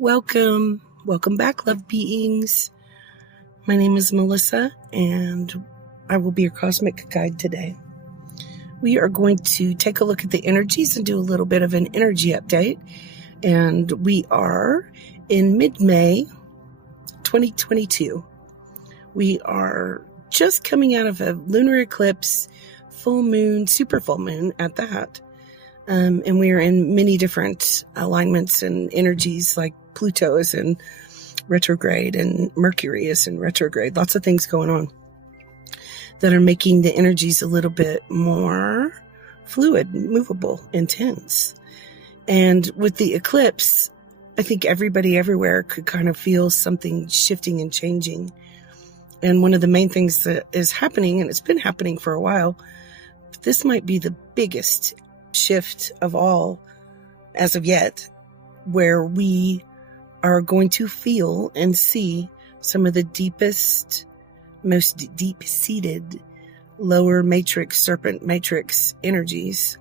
Welcome back, love beings. My name is Melissa, and I will be your cosmic guide today. We are going to take a look at the energies and do a little bit of an energy update. And we are in mid-May 2022. We are just coming out of a lunar eclipse, full moon, super full moon at that. And we are in many different alignments and energies, like Pluto is in retrograde and Mercury is in retrograde. Lots of things going on that are making the energies a little bit more fluid, movable, intense. And with the eclipse, I think everybody everywhere could kind of feel something shifting and changing. And one of the main things that is happening, and it's been happening for a while, this might be the biggest shift of all as of yet, where we are going to feel and see some of the deepest, most deep-seated lower matrix, serpent matrix energies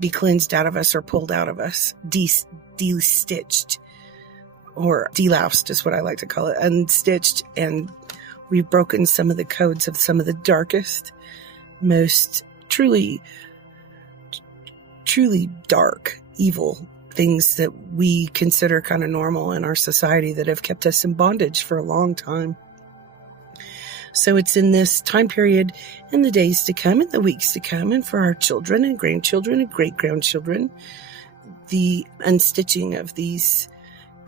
be cleansed out of us or pulled out of us, de-stitched, or deloused is what I like to call it, unstitched, and we've broken some of the codes of some of the darkest, most truly dark, evil things that we consider kind of normal in our society that have kept us in bondage for a long time. So it's in this time period, in the days to come, in the weeks to come, and for our children and grandchildren and great-grandchildren, the unstitching of these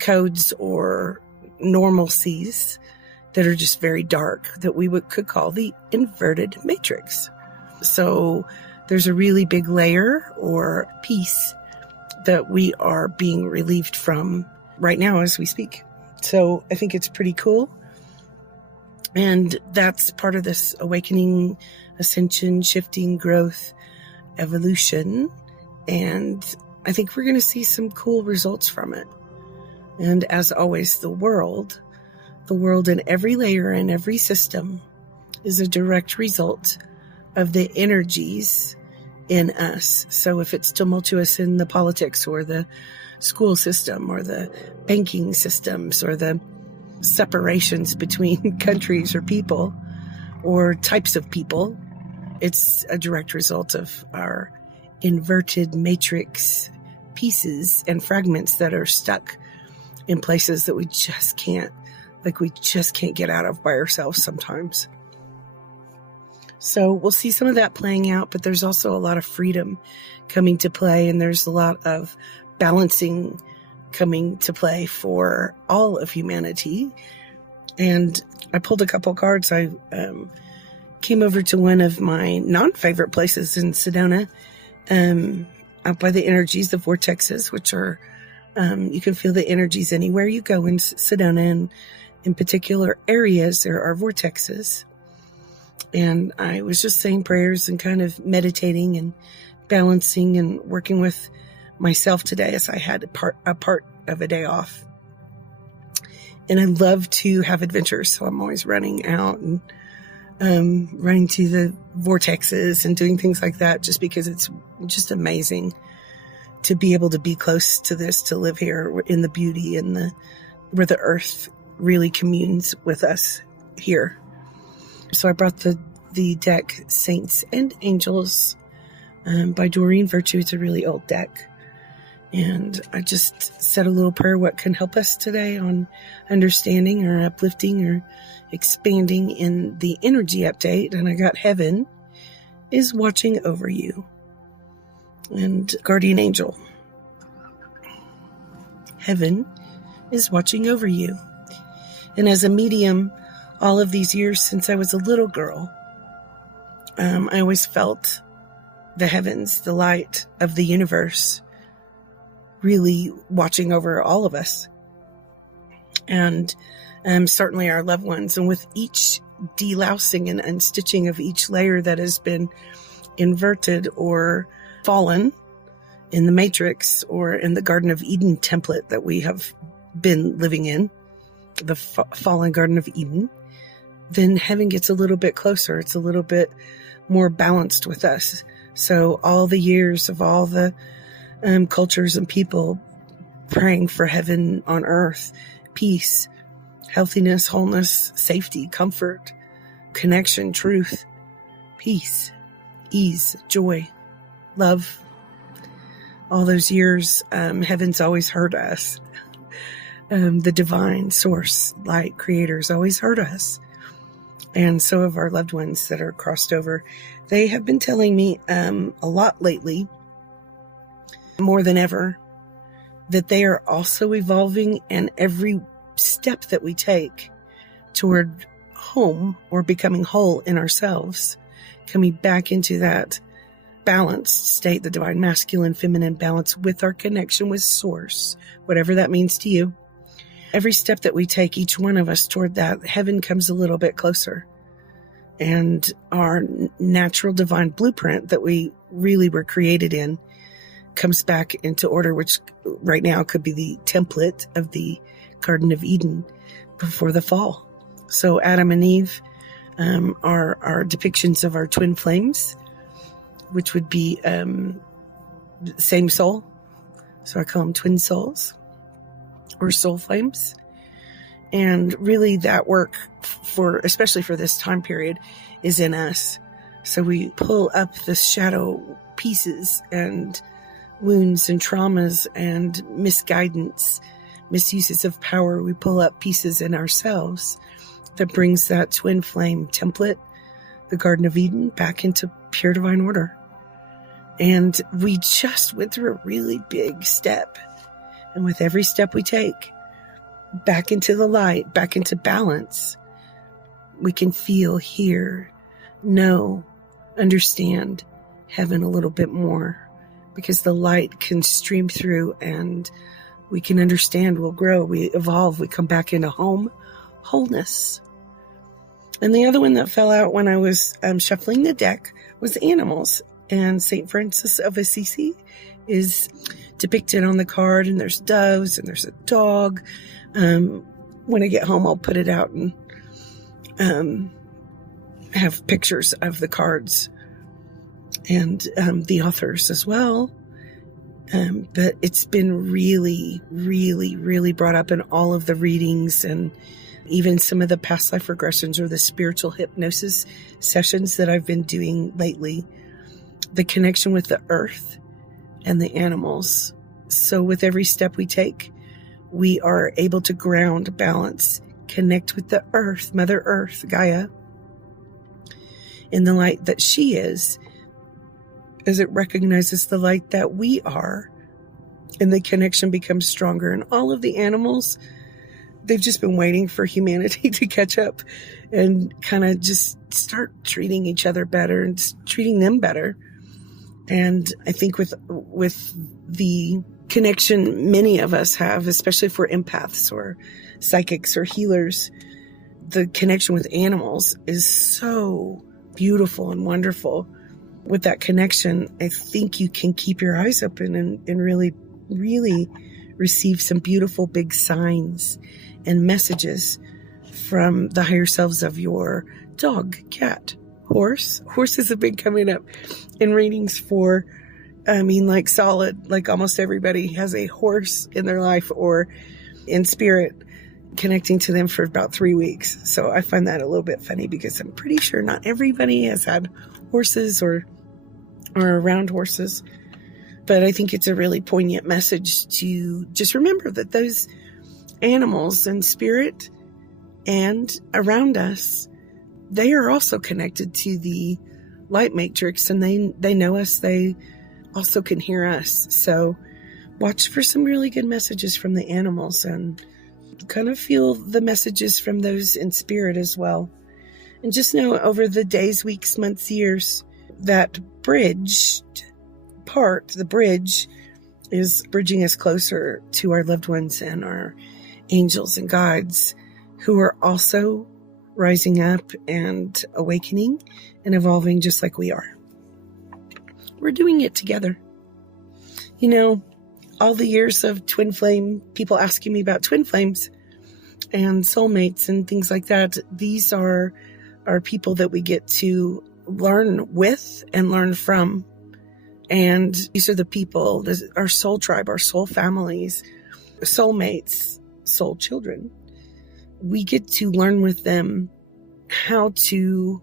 codes or normalcies that are just very dark, that we could call the inverted matrix. So there's a really big layer or piece that we are being relieved from right now as we speak. So I think it's pretty cool. And that's part of this awakening, ascension, shifting, growth, evolution. And I think we're going to see some cool results from it. And as always, the world in every layer and every system is a direct result of the energies in us. So if it's tumultuous in the politics or the school system or the banking systems or the separations between countries or people or types of people, it's a direct result of our inverted matrix pieces and fragments that are stuck in places that we just can't get out of by ourselves sometimes. So we'll see some of that playing out, but there's also a lot of freedom coming to play, and there's a lot of balancing coming to play for all of humanity. And I pulled a couple cards. I came over to one of my non-favorite places in Sedona, out by the energies, the vortexes, which are, you can feel the energies anywhere you go in Sedona, and in particular areas, there are vortexes. And I was just saying prayers and kind of meditating and balancing and working with myself today as I had a part of a day off. And I love to have adventures, so I'm always running out and running to the vortexes and doing things like that, just because it's just amazing to be able to be close to this, to live here in the beauty and where the earth really communes with us here. So I brought the deck Saints and Angels by Doreen Virtue. It's a really old deck. And I just said a little prayer, what can help us today on understanding or uplifting or expanding in the energy update. And I got Heaven is watching over you. And Guardian Angel. Heaven is watching over you. And as a medium, all of these years since I was a little girl, I always felt the heavens, the light of the universe, really watching over all of us. And certainly our loved ones. And with each delousing and unstitching of each layer that has been inverted or fallen in the matrix or in the Garden of Eden template that we have been living in, the fallen Garden of Eden, then heaven gets a little bit closer. It's a little bit more balanced with us. So all the years of all the cultures and people praying for heaven on earth, peace, healthiness, wholeness, safety, comfort, connection, truth, peace, ease, joy, love. All those years, heaven's always heard us. The divine source, light, creators always heard us. And so have our loved ones that are crossed over. They have been telling me a lot lately, more than ever, that they are also evolving, and every step that we take toward home or becoming whole in ourselves, coming back into that balanced state, the divine masculine, feminine balance with our connection with source, whatever that means to you. Every step that we take, each one of us toward that, heaven comes a little bit closer. And our natural divine blueprint that we really were created in comes back into order, which right now could be the template of the Garden of Eden before the fall. So Adam and Eve are depictions of our twin flames, which would be same soul. So I call them twin souls or soul flames. And really that work especially for this time period, is in us. So we pull up the shadow pieces and wounds and traumas and misguidance, misuses of power. We pull up pieces in ourselves that brings that twin flame template, the Garden of Eden, back into pure divine order. And we just went through a really big step. And with every step we take, back into the light, back into balance, we can feel, hear, know, understand heaven a little bit more, because the light can stream through and we can understand, we'll grow, we evolve, we come back into wholeness. And the other one that fell out when I was shuffling the deck was animals. And St. Francis of Assisi is depicted on the card, and there's doves and there's a dog. When I get home, I'll put it out and have pictures of the cards and the authors as well. But it's been really, really, really brought up in all of the readings, and even some of the past life regressions or the spiritual hypnosis sessions that I've been doing lately. The connection with the earth and the animals. So with every step we take, we are able to ground, balance, connect with the earth, Mother Earth, Gaia, in the light that she is, as it recognizes the light that we are, and the connection becomes stronger. And all of the animals, they've just been waiting for humanity to catch up and kind of just start treating each other better and treating them better. And I think with the connection many of us have, especially for empaths or psychics or healers, the connection with animals is so beautiful and wonderful. With that connection, I think you can keep your eyes open and really, really receive some beautiful big signs and messages from the higher selves of your dog, cat, horse. Horses have been coming up in readings for, like solid, like almost everybody has a horse in their life or in spirit connecting to them for about 3 weeks. So I find that a little bit funny, because I'm pretty sure not everybody has had horses or around horses. But I think it's a really poignant message to just remember that those animals in spirit and around us, they are also connected to the light matrix, and they know us. They also can hear us. So watch for some really good messages from the animals, and kind of feel the messages from those in spirit as well. And just know over the days, weeks, months, years, that bridged part, the bridge, is bridging us closer to our loved ones and our angels and guides, who are also rising up and awakening and evolving just like we are. We're doing it together. You know, all the years of twin flame, people asking me about twin flames and soulmates and things like that, these are people that we get to learn with and learn from. And these are the people, our soul tribe, our soul families, soulmates, soul children, we get to learn with them how to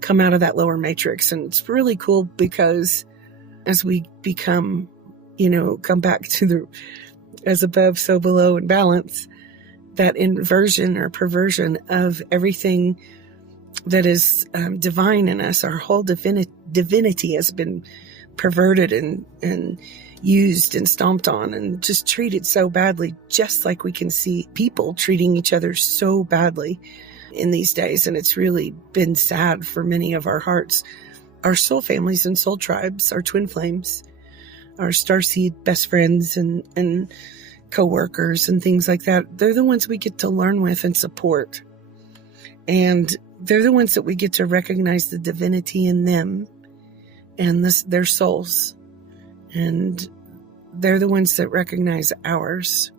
come out of that lower matrix. And it's really cool because as we become, come back to the as above, so below and balance, that inversion or perversion of everything that is divine in us, our whole divinity has been perverted and used and stomped on and just treated so badly, just like we can see people treating each other so badly in these days. And it's really been sad for many of our hearts. Our soul families and soul tribes, our twin flames, our starseed best friends and co-workers and things like that, they're the ones we get to learn with and support. And they're the ones that we get to recognize the divinity in them and their souls. And they're the ones that recognize ours.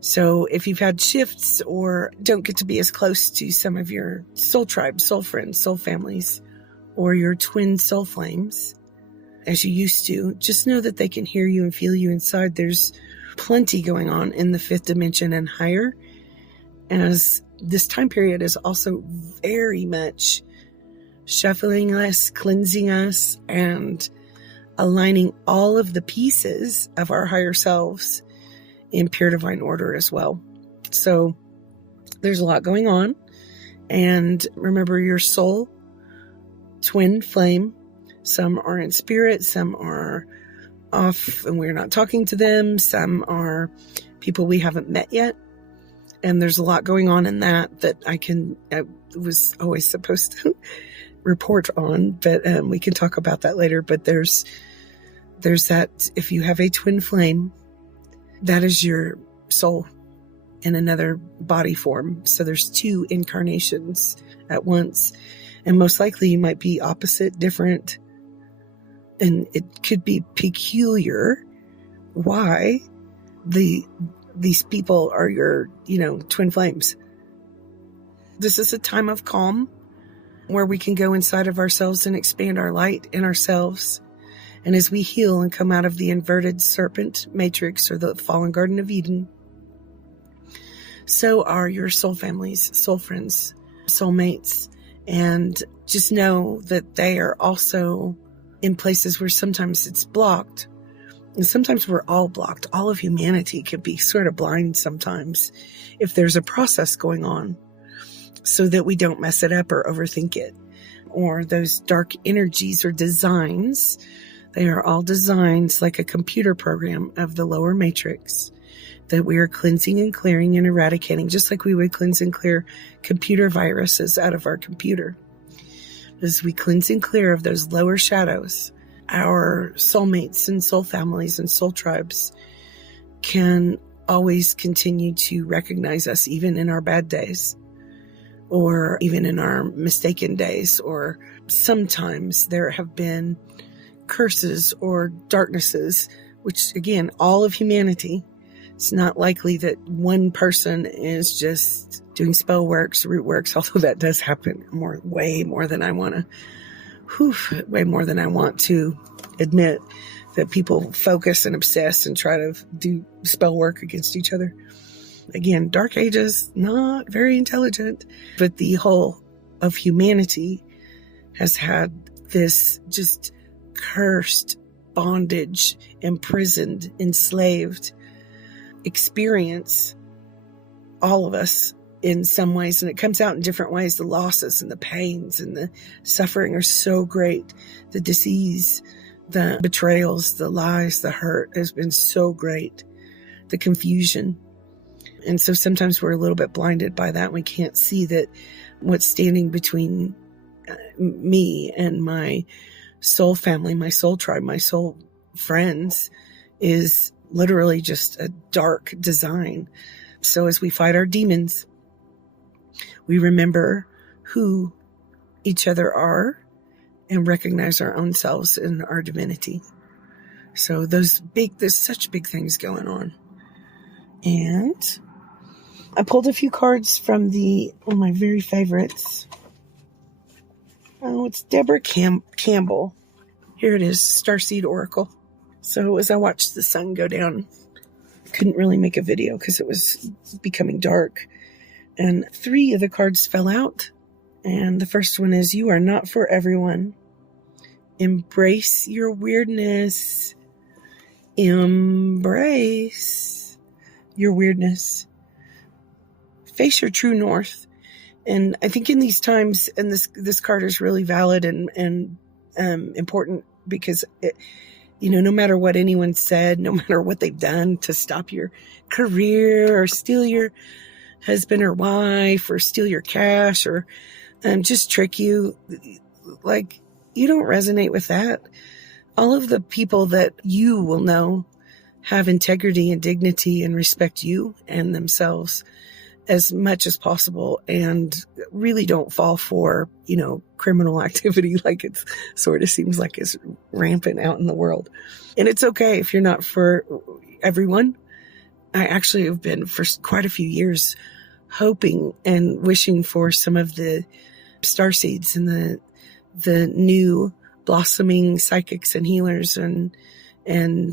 So if you've had shifts or don't get to be as close to some of your soul tribes, soul friends, soul families, or your twin soul flames as you used to, just know that they can hear you and feel you inside. There's plenty going on in the fifth dimension and higher, as this time period is also very much shuffling us, cleansing us, and aligning all of the pieces of our higher selves in pure divine order as well. So there's a lot going on. And remember, your soul twin flame, some are in spirit, some are off and we're not talking to them, some are people we haven't met yet. And there's a lot going on in that I was always supposed to report on, but we can talk about that later. But there's that, if you have a twin flame, that is your soul in another body form. So there's two incarnations at once. And most likely you might be opposite, different. And it could be peculiar why these people are your, twin flames. This is a time of calm where we can go inside of ourselves and expand our light in ourselves. And as we heal and come out of the inverted serpent matrix or the fallen Garden of Eden, so are your soul families, soul friends, soulmates. And just know that they are also in places where sometimes it's blocked. And sometimes we're all blocked. All of humanity could be sort of blind sometimes if there's a process going on, so that we don't mess it up or overthink it. Or those dark energies or designs, they are all designs like a computer program of the lower matrix that we are cleansing and clearing and eradicating, just like we would cleanse and clear computer viruses out of our computer. As we cleanse and clear of those lower shadows, our soulmates and soul families and soul tribes can always continue to recognize us, even in our bad days, or even in our mistaken days. Or sometimes there have been curses or darknesses, which again, all of humanity. It's not likely that one person is just doing spell works, root works, although that does happen way more than I want to admit, that people focus and obsess and try to do spell work against each other. Again, Dark Ages, not very intelligent, but the whole of humanity has had this just cursed bondage, imprisoned, enslaved experience, all of us in some ways, and it comes out in different ways. The losses and the pains and the suffering are so great. The disease, the betrayals, the lies, the hurt has been so great. The confusion. And so sometimes we're a little bit blinded by that. We can't see that what's standing between me and my soul family, my soul tribe, my soul friends is literally just a dark design. So as we fight our demons, we remember who each other are and recognize our own selves and our divinity. So there's such big things going on. And I pulled a few cards from one of my very favorites. Oh, it's Deborah Campbell. Here it is, Starseed Oracle. So as I watch the sun go down couldn't really make a video because it was becoming dark. And 3 of the cards fell out. And the first one is, you are not for everyone. Embrace your weirdness. Embrace your weirdness. Face your true north. And I think in these times, and this card is really valid and important, because no matter what anyone said, no matter what they've done to stop your career or steal your husband or wife or steal your cash or just trick you, like, you don't resonate with that. All of the people that you will know have integrity and dignity and respect you and themselves as much as possible, and really don't fall for, criminal activity like it sort of seems like is rampant out in the world. And it's okay if you're not for everyone. I actually have been for quite a few years hoping and wishing for some of the starseeds and the new blossoming psychics and healers and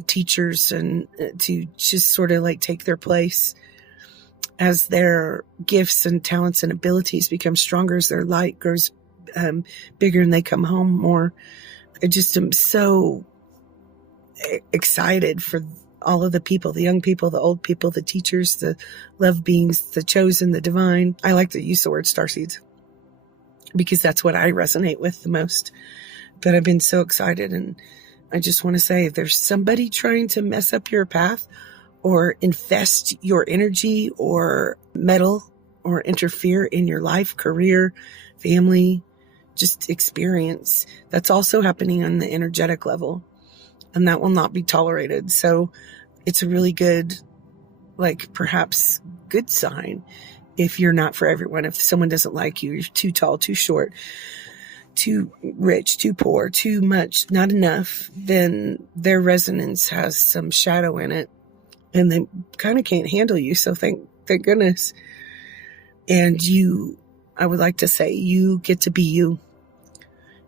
teachers, and to just sort of like take their place as their gifts and talents and abilities become stronger, as their light grows bigger and they come home more. I just am so excited for all of the people, the young people, the old people, the teachers, the love beings, the chosen, the divine. I like to use the word starseeds because that's what I resonate with the most. But I've been so excited, and I just want to say, if there's somebody trying to mess up your path or infest your energy or meddle or interfere in your life, career, family, just experience, that's also happening on the energetic level, and that will not be tolerated. So it's a really good, perhaps good sign if you're not for everyone. If someone doesn't like you, you're too tall, too short, too rich, too poor, too much, not enough, then their resonance has some shadow in it, and they kind of can't handle you. So thank goodness. And I would like to say, you get to be you.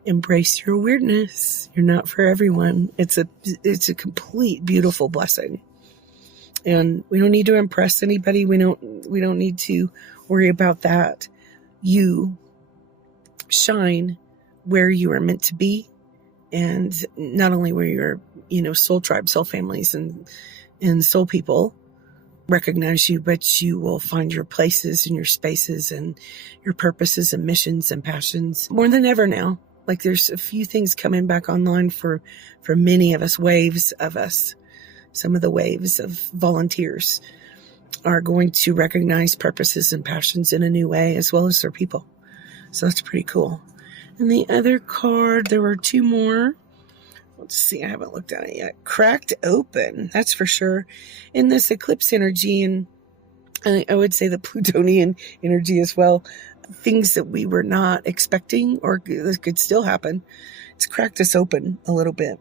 Embrace your weirdness. You're not for everyone. It's a complete, beautiful blessing. And we don't need to impress anybody. We don't need to worry about that. You shine where you are meant to be, and not only where your soul tribe, soul families, and soul people recognize you, but you will find your places and your spaces and your purposes and missions and passions more than ever now. Like, there's a few things coming back online for many of us, waves of us. Some of the waves of volunteers are going to recognize purposes and passions in a new way, as well as their people. So that's pretty cool. And the other card, there were 2 more. Let's see, I haven't looked at it yet. Cracked open, that's for sure. In this eclipse energy, and I would say the Plutonian energy as well, things that we were not expecting, or this could still happen, it's cracked us open a little bit.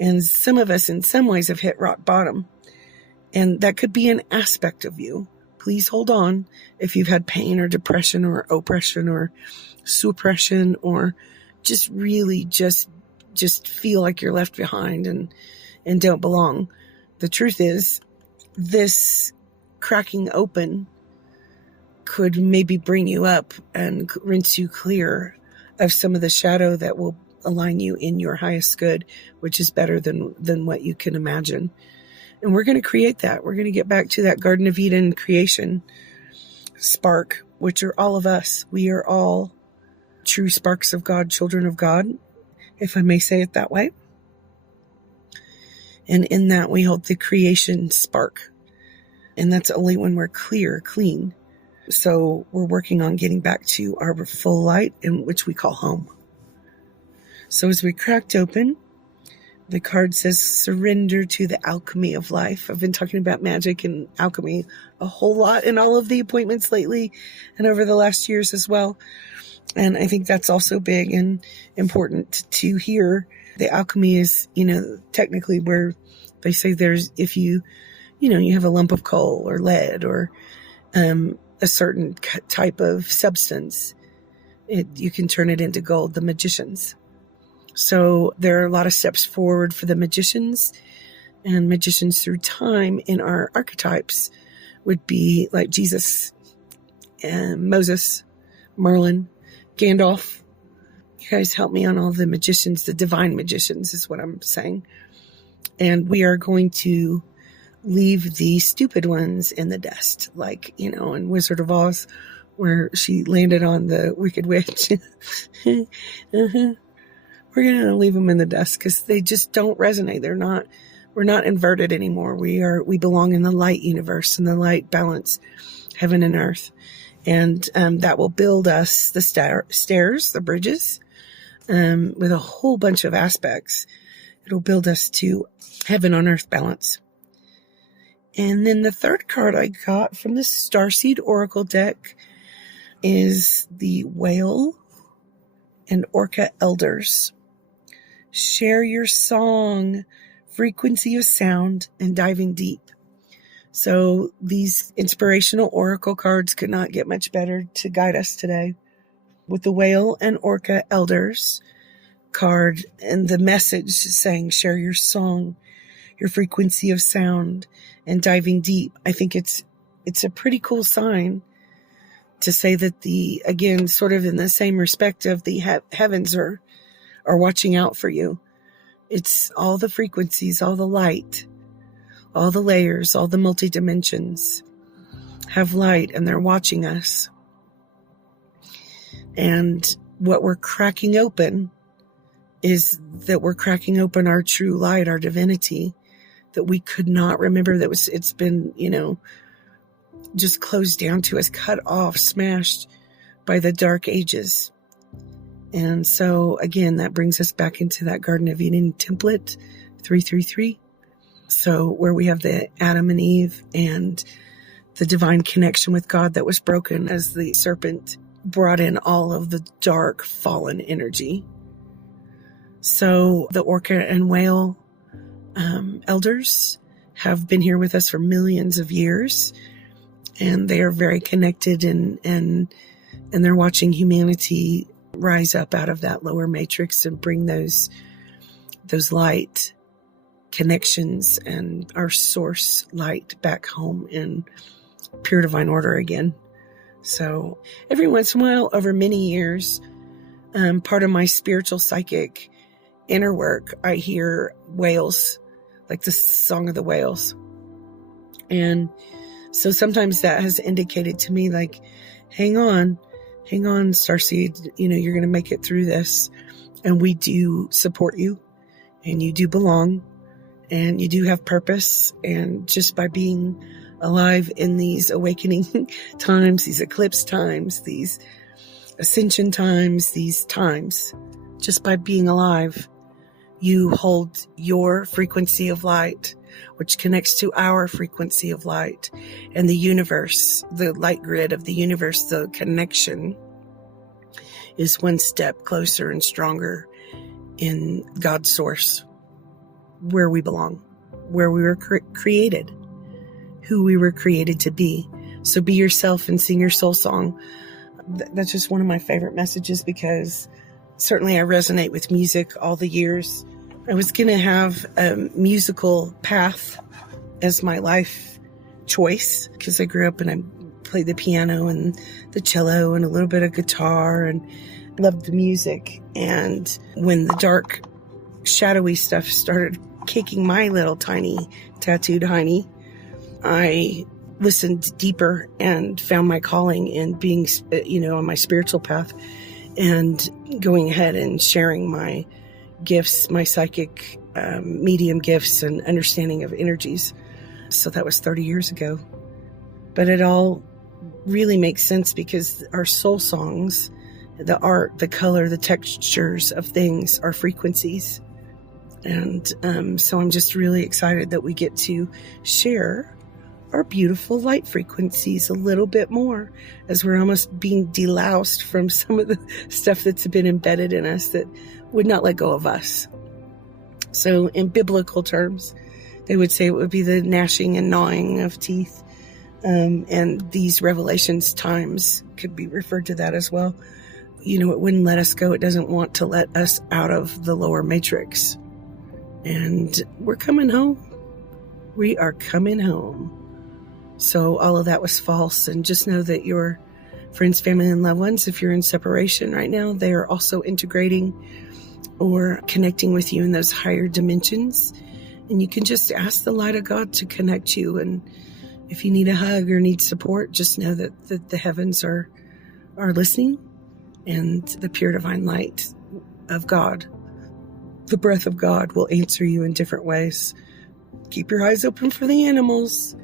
And some of us in some ways have hit rock bottom. And that could be an aspect of you. Please hold on if you've had pain or depression or oppression or suppression, or just really just feel like you're left behind and don't belong. The truth is, this cracking open could maybe bring you up and rinse you clear of some of the shadow that will align you in your highest good, which is better than what you can imagine. And we're going to create that. We're going to get back to that Garden of Eden creation spark, which are all of us. We are all true sparks of God, children of God, if I may say it that way. And in that, we hold the creation spark. And that's only when we're clear, clean. So we're working on getting back to our full light, in which we call home. So as we cracked open, the card says, surrender to the alchemy of life. I've been talking about magic and alchemy a whole lot in all of the appointments lately and over the last years as well. And I think that's also big and important to hear. The alchemy is, technically where they say there's, if you have a lump of coal or lead or a certain type of substance, you can turn it into gold, the magicians. So there are a lot of steps forward for the magicians, And magicians through time in our archetypes would be like Jesus and Moses, Merlin, Gandalf. You guys help me on all the magicians, the divine magicians is what I'm saying. And we are going to leave the stupid ones in the dust, like, in Wizard of Oz, where she landed on the Wicked Witch. We're going to leave them in the dust because they just don't resonate. We're not inverted anymore. We belong in the light universe, in the light balance, heaven and earth. And that will build us the stairs, the bridges, with a whole bunch of aspects. It'll build us to heaven on earth balance. And then the third card I got from the Starseed Oracle deck is the Whale and Orca Elders. Share your song, frequency of sound, and diving deep. So these inspirational oracle cards could not get much better to guide us today. With the Whale and Orca Elders card and the message saying share your song, your frequency of sound, and diving deep. I think it's a pretty cool sign to say that again, sort of in the same respect of the heavens are watching out for you. It's all the frequencies, all the light, all the layers, all the multi-dimensions have light, and they're watching us. And what we're cracking open is that we're cracking open our true light, our divinity, that we could not remember, it's been, just closed down to us, cut off, smashed by the dark ages. And so again, that brings us back into that Garden of Eden template, 333. So where we have the Adam and Eve and the divine connection with God that was broken as the serpent brought in all of the dark fallen energy. So the Orca and Whale elders have been here with us for millions of years, and they are very connected, and they're watching humanity rise up out of that lower matrix and bring those light connections and our source light back home in pure divine order again. So every once in a while, over many years, part of my spiritual psychic inner work, I hear whales, like the song of the whales. And so sometimes that has indicated to me, like, hang on, Starseed, you're going to make it through this. And we do support you, and you do belong, and you do have purpose. And just by being alive in these awakening times, these eclipse times, these ascension times, these times, just by being alive, you hold your frequency of light, which connects to our frequency of light, and the universe, the light grid of the universe, the connection is one step closer and stronger in God's source, where we belong, where we were created, who we were created to be. So be yourself and sing your soul song. That's just one of my favorite messages, because certainly I resonate with music all the years. I was going to have a musical path as my life choice, because I grew up and I played the piano and the cello and a little bit of guitar and loved the music. And when the dark, shadowy stuff started kicking my little tiny tattooed hiney, I listened deeper and found my calling in being, on my spiritual path and going ahead and sharing my gifts, my psychic medium gifts and understanding of energies. So that was 30 years ago. But it all really makes sense, because our soul songs, the art, the color, the textures of things are frequencies. And so I'm just really excited that we get to share our beautiful light frequencies a little bit more, as we're almost being deloused from some of the stuff that's been embedded in us that would not let go of us. So in biblical terms, they would say it would be the gnashing and gnawing of teeth. And these revelations times could be referred to that as well. It wouldn't let us go. It doesn't want to let us out of the lower matrix. And we're coming home. We are coming home. So all of that was false. And just know that your friends, family, and loved ones, if you're in separation right now, they are also integrating or connecting with you in those higher dimensions. And you can just ask the light of God to connect you. And if you need a hug or need support, just know that the heavens are listening, and the pure divine light of God, the breath of God, will answer you in different ways. Keep your eyes open for the animals.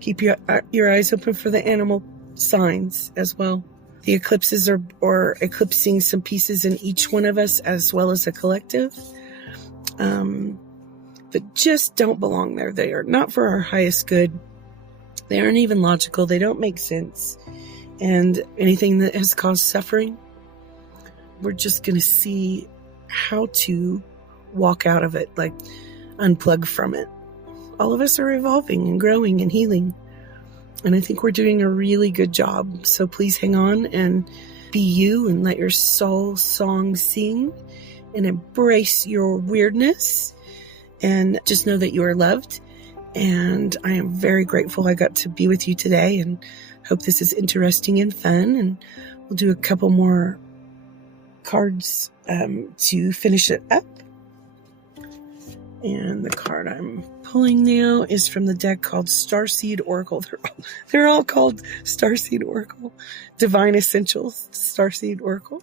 Keep your eyes open for the animal signs as well. The eclipses are eclipsing some pieces in each one of us as well as a collective. But just don't belong there. They are not for our highest good. They aren't even logical. They don't make sense. And anything that has caused suffering, we're just going to see how to walk out of it, like unplug from it. All of us are evolving and growing and healing. And I think we're doing a really good job. So please hang on and be you, and let your soul song sing, and embrace your weirdness, and just know that you are loved. And I am very grateful I got to be with you today, and hope this is interesting and fun. And we'll do a couple more cards to finish it up. And the card I'm pulling now is from the deck called Starseed Oracle. They're all called Starseed Oracle. Divine Essentials, Starseed Oracle.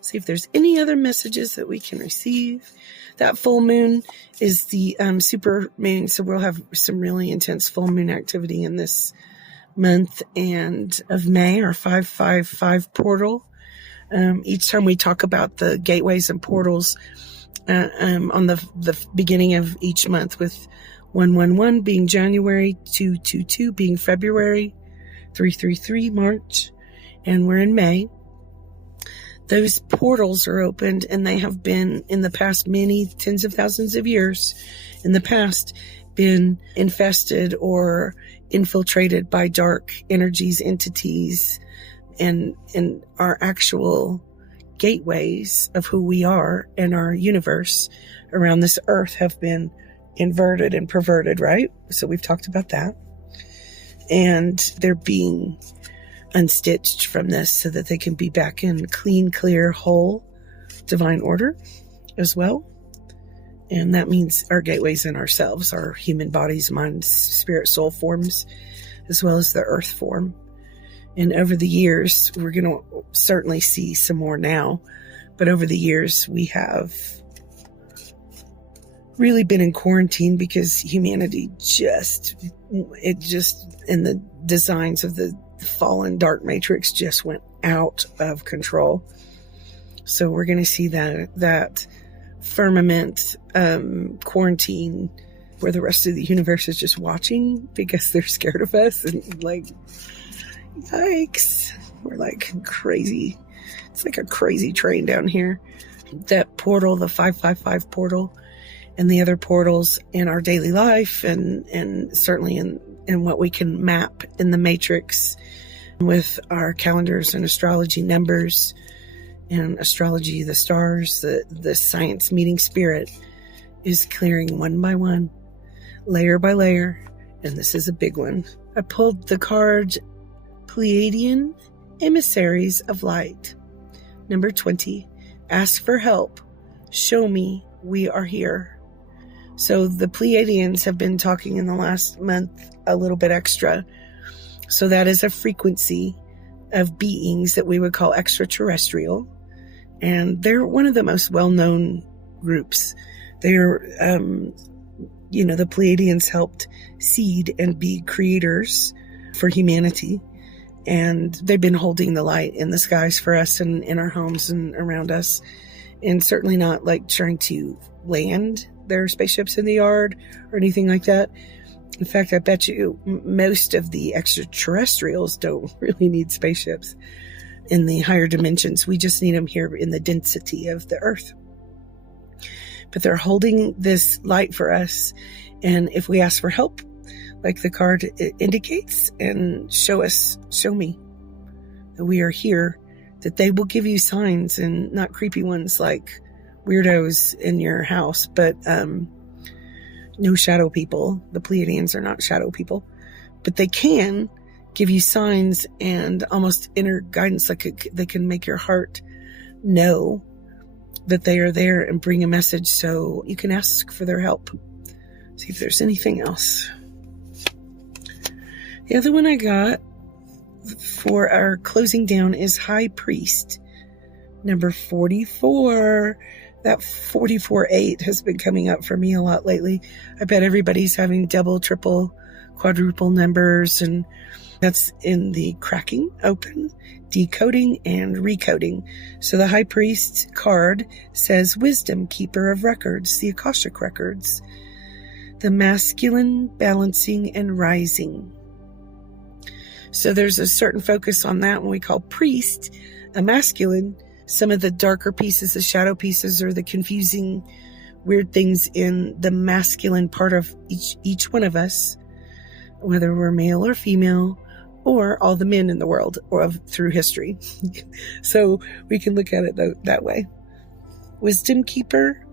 See if there's any other messages that we can receive. That full moon is the super moon, so we'll have some really intense full moon activity in this month and of May, our 555 portal. Each time we talk about the gateways and portals on the beginning of each month, with 111 being January, 222 being February, 333 March, and we're in May. Those portals are opened, and they have been, in the past many tens of thousands of years, in the past, been infested or infiltrated by dark energies, entities, and our actual gateways of who we are and our universe around this earth have been inverted and perverted, right? So we've talked about that. And they're being unstitched from this so that they can be back in clean, clear, whole, divine order as well. And that means our gateways in ourselves, our human bodies, minds, spirit, soul forms, as well as the earth form. And over the years, we're going to certainly see some more now, but over the years, we have really been in quarantine because humanity in the designs of the fallen dark matrix just went out of control. So we're going to see that firmament quarantine where the rest of the universe is just watching because they're scared of us, and like, yikes, we're like crazy. It's like a crazy train down here. That portal, the 555 portal, and the other portals in our daily life, and certainly in what we can map in the matrix with our calendars and astrology numbers, and astrology, the stars, the science meeting spirit is clearing one by one, layer by layer. And this is a big one. I pulled the card Pleiadians Emissaries of Light, number 20. Ask for help. Show me we are here. So the Pleiadians have been talking in the last month a little bit extra. So that is a frequency of beings that we would call extraterrestrial. And they're one of the most well-known groups. They're, the Pleiadians helped seed and be creators for humanity. And they've been holding the light in the skies for us and in our homes and around us. And certainly not like trying to land their spaceships in the yard or anything like that. In fact, I bet you most of the extraterrestrials don't really need spaceships in the higher dimensions. We just need them here in the density of the earth. But they're holding this light for us. And if we ask for help, like the card indicates, and show me that we are here, that they will give you signs, and not creepy ones like weirdos in your house, but no shadow people. The Pleiadians are not shadow people, but they can give you signs and almost inner guidance. Like they can make your heart know that they are there and bring a message, so you can ask for their help. See if there's anything else. The other one I got for our closing down is High Priest, number 44. That 44-8 has been coming up for me a lot lately. I bet everybody's having double, triple, quadruple numbers, and that's in the cracking open, decoding, and recoding. So the High Priest card says Wisdom, Keeper of Records, the Akashic Records, the masculine, balancing, and rising. So there's a certain focus on that when we call priest a masculine. Some of the darker pieces, the shadow pieces, or the confusing weird things in the masculine part of each one of us, whether we're male or female, or all the men in the world or through history. So we can look at it that way. Wisdom, Keeper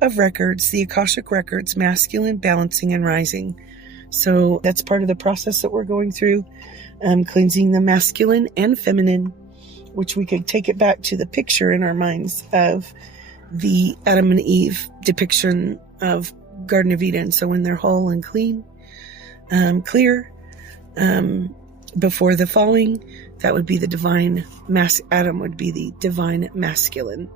of Records, the Akashic Records, masculine, balancing, and rising. So that's part of the process that we're going through, cleansing the masculine and feminine, which we could take it back to the picture in our minds of the Adam and Eve depiction of Garden of Eden. So when they're whole and clean, clear, before the falling, that would be the divine Adam would be the divine masculine.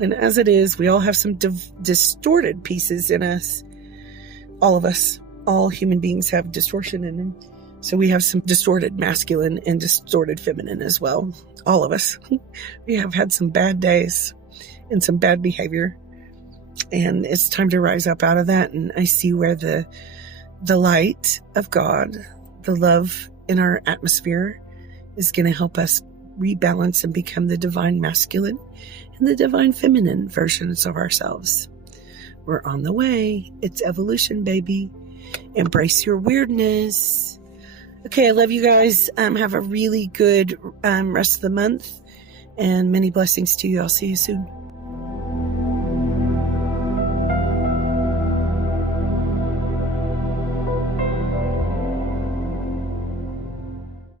And as it is, we all have some distorted pieces in us. All of us, all human beings have distortion in them. So we have some distorted masculine and distorted feminine as well. All of us. We have had some bad days and some bad behavior. And it's time to rise up out of that. And I see where the light of God, the love in our atmosphere, is going to help us rebalance and become the divine masculine and the divine feminine versions of ourselves. We're on the way. It's evolution, baby. Embrace your weirdness. Okay, I love you guys. Have a really good rest of the month, and many blessings to you. I'll see you soon.